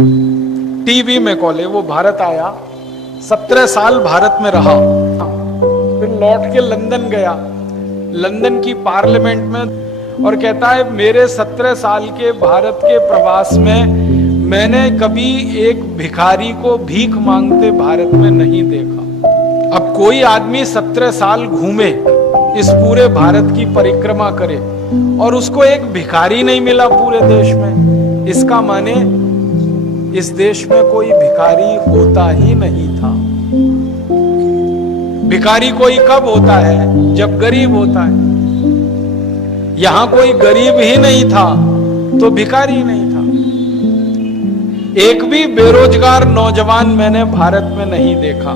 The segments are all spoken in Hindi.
टीवी में कॉले वो भारत आया, 17 साल भारत में रहा, फिर लौट के लंदन गया, लंदन की पार्लियामेंट में, और कहता है मेरे 17 साल के भारत के प्रवास में मैंने कभी एक भिखारी को भीख मांगते भारत में नहीं देखा। अब कोई आदमी 17 साल घूमे, इस पूरे भारत की परिक्रमा करे और उसको एक भिखारी नहीं मिला पूरे देश में, इसका माने इस देश में कोई भिखारी होता ही नहीं था। भिखारी कोई कब होता है? जब गरीब होता है। यहां कोई गरीब ही नहीं था तो भिखारी नहीं था। एक भी बेरोजगार नौजवान मैंने भारत में नहीं देखा।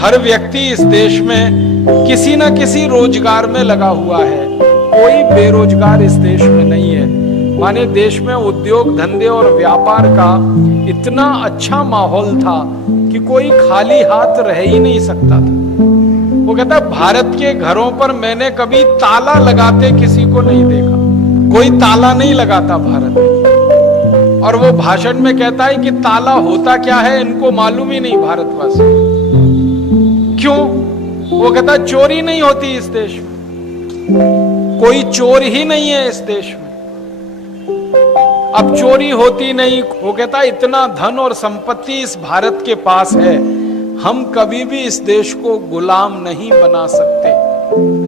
हर व्यक्ति इस देश में किसी न किसी रोजगार में लगा हुआ है, कोई बेरोजगार इस देश में नहीं है। माने देश में उद्योग धंधे और व्यापार का इतना अच्छा माहौल था कि कोई खाली हाथ रह ही नहीं सकता था। वो कहता भारत के घरों पर मैंने कभी ताला लगाते किसी को नहीं देखा, कोई ताला नहीं लगाता भारत में। और वो भाषण में कहता है कि ताला होता क्या है इनको मालूम ही नहीं भारतवासी। क्यों? वो कहता चोरी नहीं होती इस देश में, कोई चोर ही नहीं है इस देश में। अब चोरी होती नहीं, वो कहता इतना धन और संपत्ति इस भारत के पास है, हम कभी भी इस देश को गुलाम नहीं बना सकते।